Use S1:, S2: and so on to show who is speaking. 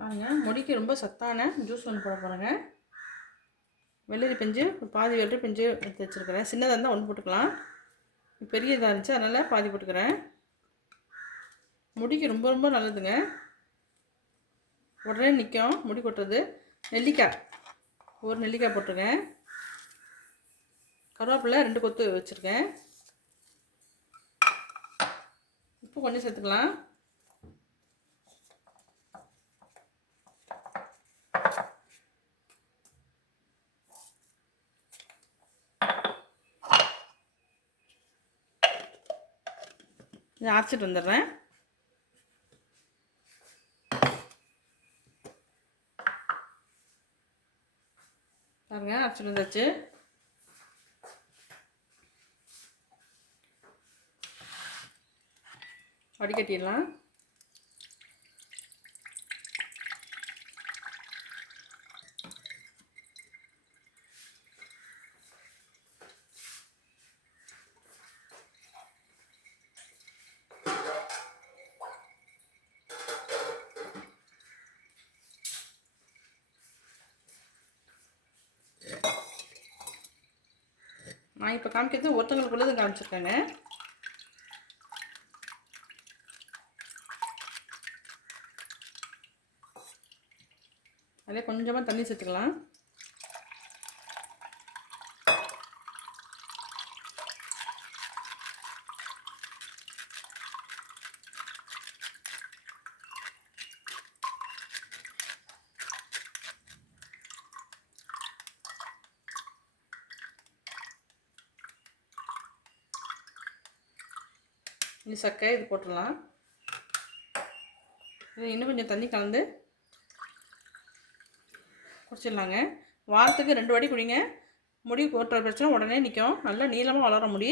S1: பாருங்க முடிக்கு ரொம்ப சத்தான ஜூஸ் ஒன்று போட போகிறேங்க வெள்ளரி பிஞ்சு பாதி வெள்ளரி பிஞ்சு எடுத்து வச்சுருக்கிறேன். சின்னதாக இருந்தால் ஒன்று போட்டுக்கலாம். பெரியதாக இருந்துச்சு அதனால் பாதி போட்டுக்கிறேன். முடிக்கு ரொம்ப ரொம்ப நல்லதுங்க. உடனே நிற்கும் முடி கொட்டுறது. நெல்லிக்காய். ஒரு நெல்லிக்காய் போட்டிருக்கேன். கருவேப்பிலை ரெண்டு கொத்து வச்சுருக்கேன். உப்பு கொஞ்சம் சேர்த்துக்கலாம். இதை அரைச்சிட்டு வந்துடுறேன். பாருங்க அரைச்சிட்டு வந்தாச்சு. வடிகட்டிடலாம். நான் இப்போ காமிக்கிறது ஒருத்தங்களுக்குள்ளது காமிச்சிருக்கேங்க. அதே கொஞ்சமாக தண்ணி சேர்த்துக்கலாம். இது சக்கை இது போட்டுடலாம். இது இன்னும் கொஞ்சம் தண்ணி கலந்து குடிச்சிடலாங்க. வாரத்துக்கு ரெண்டு வாட்டி குடிங்க. முடி போட்டுற பிரச்சனை உடனே நிற்கும் நல்லா நீளமாக வளர முடி.